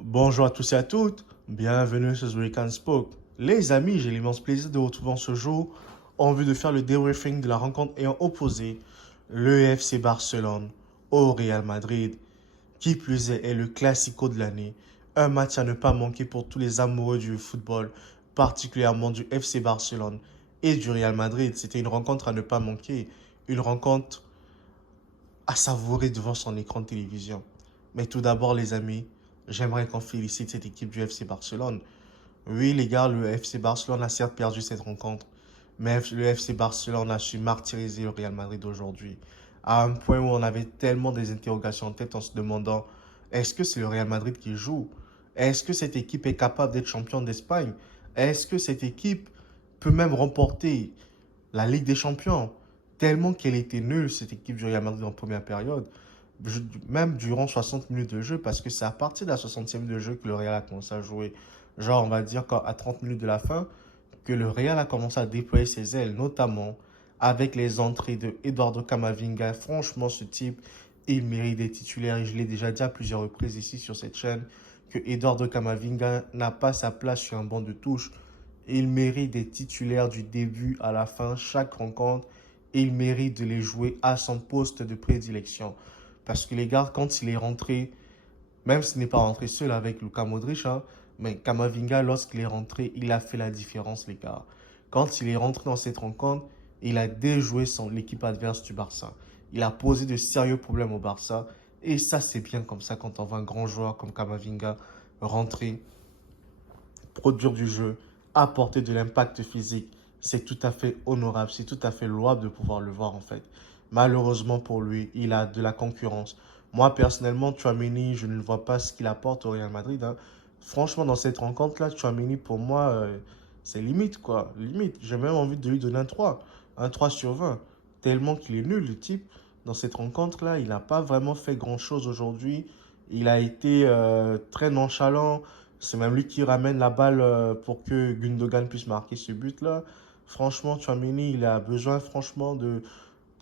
Bonjour à tous et à toutes, bienvenue sur The Weekend Spoke. Les amis, j'ai l'immense plaisir de vous retrouver en ce jour en vue de faire le debriefing de la rencontre ayant opposé le FC Barcelone au Real Madrid. Qui plus est le classico de l'année. Un match à ne pas manquer pour tous les amoureux du football, particulièrement du FC Barcelone et du Real Madrid. C'était une rencontre à ne pas manquer, une rencontre à savourer devant son écran de télévision. Mais tout d'abord, les amis, j'aimerais qu'on félicite cette équipe du FC Barcelone. Oui, les gars, le FC Barcelone a certes perdu cette rencontre, mais le FC Barcelone a su martyriser le Real Madrid aujourd'hui. À un point où on avait tellement des interrogations en tête en se demandant est-ce que c'est le Real Madrid qui joue? Est-ce que cette équipe est capable d'être champion d'Espagne? Est-ce que cette équipe peut même remporter la Ligue des Champions? Tellement qu'elle était nulle, cette équipe du Real Madrid en première période, même durant 60 minutes de jeu, parce que c'est à partir de la 60e minute de jeu que le Real a commencé à jouer. Genre, on va dire qu'à 30 minutes de la fin, que le Real a commencé à déployer ses ailes, notamment avec les entrées de Eduardo Camavinga. Franchement, ce type, il mérite des titulaires. Et je l'ai déjà dit à plusieurs reprises ici sur cette chaîne, que Eduardo Camavinga n'a pas sa place sur un banc de touche. Il mérite des titulaires du début à la fin, chaque rencontre. Il mérite de les jouer à son poste de prédilection. Parce que les gars, quand il est rentré, même s'il n'est pas rentré seul avec Luka Modric, hein, mais Kamavinga, lorsqu'il est rentré, il a fait la différence, les gars. Quand il est rentré dans cette rencontre, il a déjoué l'équipe adverse du Barça. Il a posé de sérieux problèmes au Barça. Et ça, c'est bien comme ça quand on voit un grand joueur comme Kamavinga rentrer, produire du jeu, apporter de l'impact physique. C'est tout à fait honorable, c'est tout à fait louable de pouvoir le voir en fait. Malheureusement pour lui, il a de la concurrence. Moi personnellement, Tchouaméni, je ne vois pas ce qu'il apporte au Real Madrid, hein. Franchement, dans cette rencontre-là, Tchouaméni pour moi, c'est limite quoi. Limite, j'ai même envie de lui donner un 3. Un 3 sur 20. Tellement qu'il est nul, le type. Dans cette rencontre-là, il n'a pas vraiment fait grand-chose aujourd'hui. Il a été très nonchalant. C'est même lui qui ramène la balle pour que Gundogan puisse marquer ce but-là. Franchement, Tchouaméni, il a besoin franchement de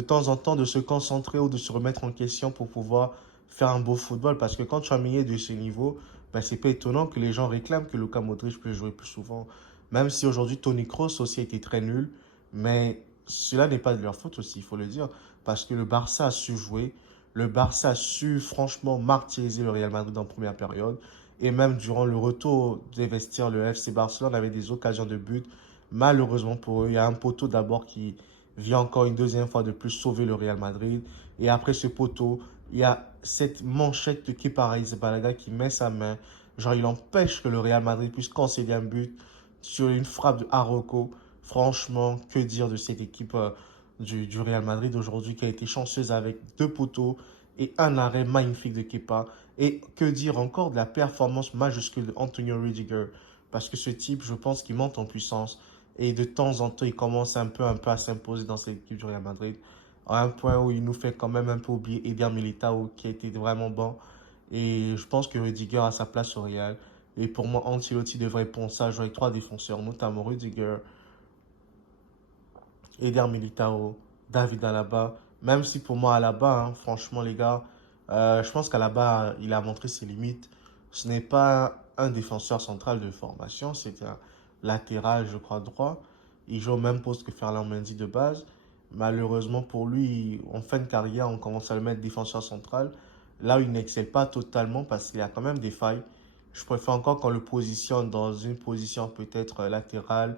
temps en temps de se concentrer ou de se remettre en question pour pouvoir faire un beau football. Parce que quand Tchouaméni est de ce niveau, ben, c'est pas étonnant que les gens réclament que Luka Modric puisse jouer plus souvent. Même si aujourd'hui Toni Kroos aussi a été très nul. Mais cela n'est pas de leur faute aussi, il faut le dire. Parce que le Barça a su jouer. Le Barça a su franchement martyriser le Real Madrid en première période. Et même durant le retour des vestiaires, le FC Barcelone avait des occasions de but. Malheureusement pour eux, il y a un poteau d'abord qui vient encore une deuxième fois de plus sauver le Real Madrid. Et après ce poteau, il y a cette manchette de Kepa Arrizabalaga qui met sa main. Genre, il empêche que le Real Madrid puisse concéder un but sur une frappe de Araujo. Franchement, que dire de cette équipe du Real Madrid aujourd'hui qui a été chanceuse avec deux poteaux et un arrêt magnifique de Kepa. Et que dire encore de la performance majuscule de Antonio Rudiger. Parce que ce type, je pense qu'il monte en puissance. Et de temps en temps, il commence un peu à s'imposer dans cette équipe du Real Madrid. À un point où il nous fait quand même un peu oublier Eder Militao, qui a été vraiment bon. Et je pense que Rudiger a sa place au Real. Et pour moi, Ancelotti devrait penser à jouer avec trois défenseurs, notamment Rudiger, Eder Militao, David Alaba. Même si pour moi, Alaba, hein, franchement, les gars, je pense qu'Alaba, il a montré ses limites. Ce n'est pas un défenseur central de formation, c'est un latéral, je crois, droit. Il joue au même poste que Ferland Mendy de base. Malheureusement pour lui, en fin de carrière, on commence à le mettre défenseur central. Là où il n'excelle pas totalement parce qu'il y a quand même des failles. Je préfère encore qu'on le positionne dans une position peut-être latérale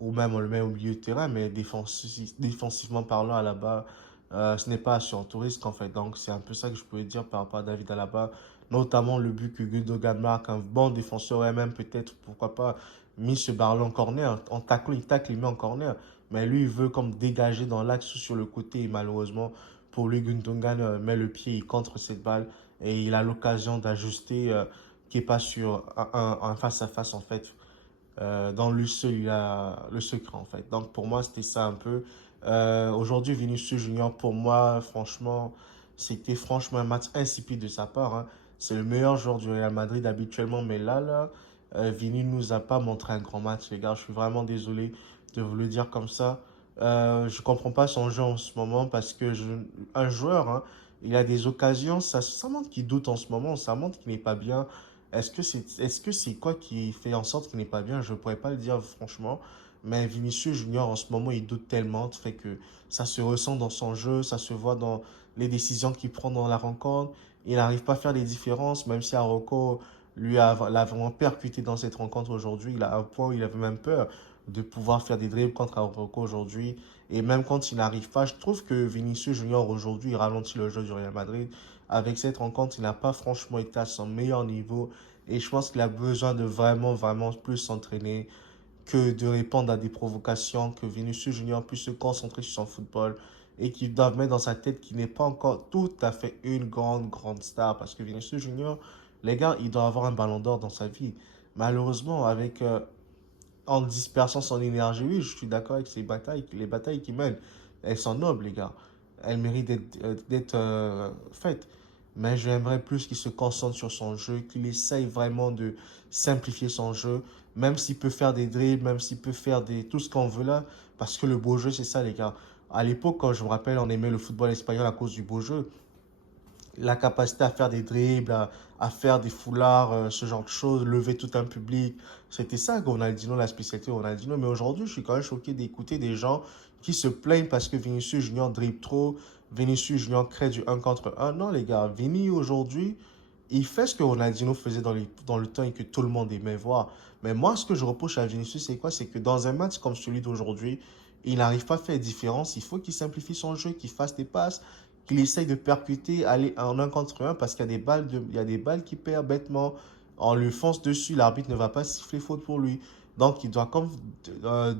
ou même on le met au milieu de terrain, mais défensivement parlant, Alaba, ce n'est pas sur tout risque en fait. Donc c'est un peu ça que je pouvais dire par rapport à David Alaba, notamment le but que Gundogan marque, un bon défenseur et même peut-être, pourquoi pas, mis ce ballon en corner, en tacle, il tacle, il met en corner. Mais lui, il veut comme dégager dans l'axe ou sur le côté et malheureusement, pour lui, Gundogan met le pied, il contre cette balle et il a l'occasion d'ajuster qui est pas sur un face à face en fait dans lui seul, il a le secret en fait. Donc pour moi, c'était ça un peu. Aujourd'hui, Vinicius Junior, pour moi, franchement, c'était franchement un match insipide de sa part, hein. C'est le meilleur joueur du Real Madrid habituellement, mais là, Vini nous a pas montré un grand match, les gars. Je suis vraiment désolé de vous le dire comme ça. Je comprends pas son jeu en ce moment parce que un joueur, hein, il a des occasions, ça montre qu'il doute en ce moment, ça montre qu'il n'est pas bien. Est-ce que c'est quoi qui fait en sorte qu'il n'est pas bien? Je ne pourrais pas le dire franchement. Mais Vinicius Junior, en ce moment, il doute tellement, fait que ça se ressent dans son jeu, ça se voit dans les décisions qu'il prend dans la rencontre. Il n'arrive pas à faire les différences, même si Araujo l'a vraiment percuté dans cette rencontre aujourd'hui. Il a un point où il avait même peur de pouvoir faire des dribbles contre Araujo aujourd'hui. Et même quand il n'arrive pas, je trouve que Vinicius Junior aujourd'hui, il ralentit le jeu du Real Madrid. Avec cette rencontre, il n'a pas franchement été à son meilleur niveau. Et je pense qu'il a besoin de vraiment, vraiment plus s'entraîner que de répondre à des provocations, que Vinicius Junior puisse se concentrer sur son football et qu'il doit mettre dans sa tête qu'il n'est pas encore tout à fait une grande, grande star. Parce que Vinicius Junior, les gars, il doit avoir un ballon d'or dans sa vie. Malheureusement, en dispersant son énergie, oui, je suis d'accord avec les batailles qu'il mène. Elles sont nobles, les gars. Elles méritent d'être faites. Mais j'aimerais plus qu'il se concentre sur son jeu, qu'il essaye vraiment de simplifier son jeu, même s'il peut faire des dribbles, même s'il peut faire tout ce qu'on veut là, parce que le beau jeu, c'est ça, les gars. À l'époque, quand je me rappelle, on aimait le football espagnol à cause du beau jeu, la capacité à faire des dribbles, à faire des foulards, ce genre de choses, lever tout un public. C'était ça, Ronaldinho, la spécialité de Ronaldinho. Mais aujourd'hui, je suis quand même choqué d'écouter des gens qui se plaignent parce que Vinicius Junior dribble trop, Vinicius Junior crée du un contre un. Non, les gars, Vini aujourd'hui, il fait ce que Ronaldinho faisait dans le temps et que tout le monde aimait voir. Mais moi, ce que je reproche à Vinicius, c'est quoi? C'est que dans un match comme celui d'aujourd'hui, il n'arrive pas à faire la différence. Il faut qu'il simplifie son jeu, qu'il fasse des passes, qu'il essaye de percuter, aller en un contre un parce qu'il y a il y a des balles qu'il perd bêtement. On lui fonce dessus, l'arbitre ne va pas siffler faute pour lui. Donc, il doit comme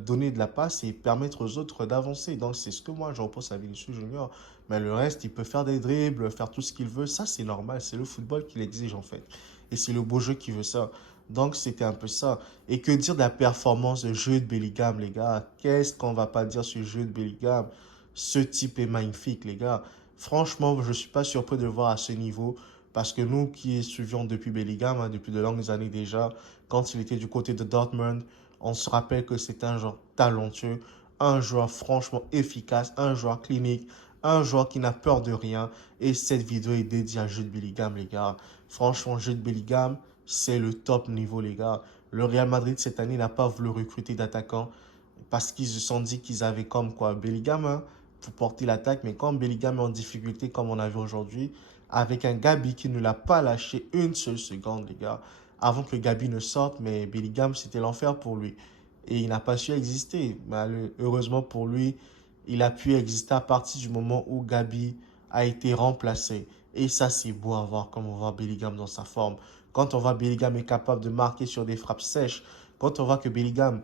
donner de la passe et permettre aux autres d'avancer. Donc, c'est ce que moi, je reproche à Vinicius Junior. Mais le reste, il peut faire des dribbles, faire tout ce qu'il veut. Ça, c'est normal. C'est le football qui l'exige, en fait. Et c'est le beau jeu qui veut ça. Donc, c'était un peu ça. Et que dire de la performance de jeu de Bellingham, les gars? Qu'est-ce qu'on va pas dire sur le jeu de Bellingham? Ce type est magnifique, les gars. Franchement, je ne suis pas surpris de le voir à ce niveau. Parce que nous qui suivions depuis Bellingham, hein, depuis de longues années déjà, quand il était du côté de Dortmund, on se rappelle que c'est un joueur talentueux, un joueur franchement efficace, un joueur clinique, un joueur qui n'a peur de rien. Et cette vidéo est dédiée à Jude Bellingham, les gars. Franchement, Jude Bellingham, c'est le top niveau, les gars. Le Real Madrid, cette année, n'a pas voulu recruter d'attaquants parce qu'ils se sont dit qu'ils avaient comme quoi Bellingham hein, pour porter l'attaque. Mais quand Bellingham est en difficulté, comme on a vu aujourd'hui, avec un Gabi qui ne l'a pas lâché une seule seconde, les gars, avant que Gabi ne sorte, mais Bellingham, c'était l'enfer pour lui. Et il n'a pas su exister. Heureusement pour lui, il a pu exister à partir du moment où Gabi a été remplacé. Et ça, c'est beau à voir, comme on voit Bellingham dans sa forme. Quand on voit Bellingham est capable de marquer sur des frappes sèches, quand on voit que Bellingham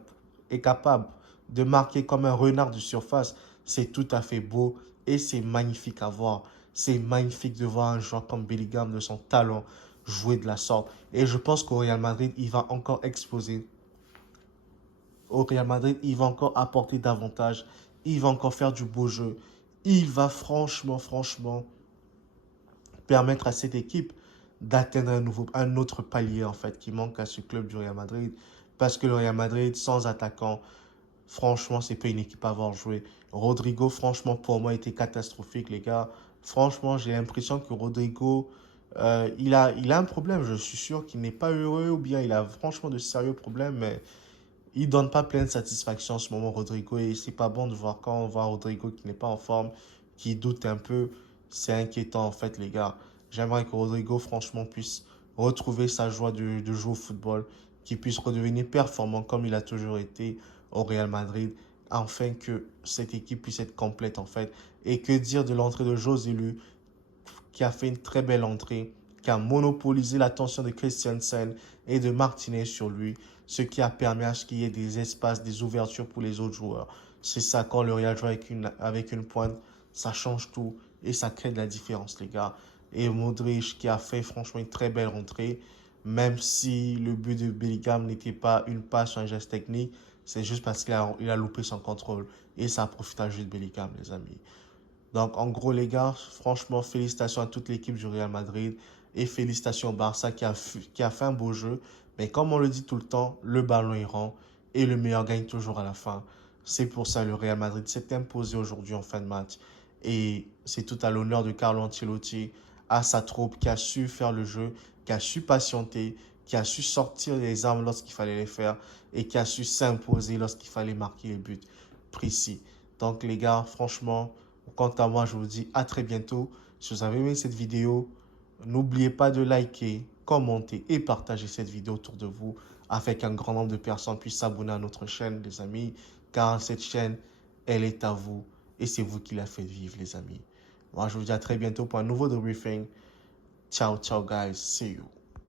est capable de marquer comme un renard de surface, c'est tout à fait beau et c'est magnifique à voir. C'est magnifique de voir un joueur comme Bellingham de son talent jouer de la sorte. Et je pense qu'au Real Madrid, il va encore exploser. Au Real Madrid, il va encore apporter davantage. Il va encore faire du beau jeu. Il va franchement, franchement permettre à cette équipe d'atteindre un autre palier en fait qui manque à ce club du Real Madrid. Parce que le Real Madrid, sans attaquant, franchement, c'est pas une équipe à avoir joué. Rodrigo, franchement, pour moi, était catastrophique, les gars. Franchement, j'ai l'impression que Rodrigo, il a un problème. Je suis sûr qu'il n'est pas heureux ou bien il a franchement de sérieux problèmes, mais il donne pas pleine satisfaction en ce moment, Rodrigo. Et c'est pas bon de voir quand on voit Rodrigo qui n'est pas en forme, qui doute un peu. C'est inquiétant, en fait, les gars. J'aimerais que Rodrigo, franchement, puisse retrouver sa joie de jouer au football, qu'il puisse redevenir performant comme il a toujours été au Real Madrid, afin que cette équipe puisse être complète, en fait. Et que dire de l'entrée de José Lu, qui a fait une très belle entrée, qui a monopolisé l'attention de Christiansen et de Martinez sur lui, ce qui a permis à ce qu'il y ait des espaces, des ouvertures pour les autres joueurs. C'est ça, quand le Real joue avec une pointe, ça change tout et ça crée de la différence, les gars. Et Modric qui a fait franchement une très belle rentrée, même si le but de Bellingham n'était pas une passe ou un geste technique, c'est juste parce qu'il a loupé son contrôle. Et ça a profité à juste Bellingham, les amis. Donc, en gros, les gars, franchement, félicitations à toute l'équipe du Real Madrid et félicitations au Barça qui a fait un beau jeu. Mais comme on le dit tout le temps, le ballon est rond et le meilleur gagne toujours à la fin. C'est pour ça que le Real Madrid s'est imposé aujourd'hui en fin de match. Et c'est tout à l'honneur de Carlo Ancelotti, à sa troupe qui a su faire le jeu, qui a su patienter, qui a su sortir les armes lorsqu'il fallait les faire et qui a su s'imposer lorsqu'il fallait marquer les buts précis. Donc les gars, franchement, quant à moi, je vous dis à très bientôt. Si vous avez aimé cette vidéo, n'oubliez pas de liker, commenter et partager cette vidéo autour de vous afin qu'un grand nombre de personnes puissent s'abonner à notre chaîne, les amis, car cette chaîne, elle est à vous et c'est vous qui la faites vivre, les amis. Moi, je vous dis à très bientôt pour un nouveau debriefing. Ciao, ciao, guys. See you.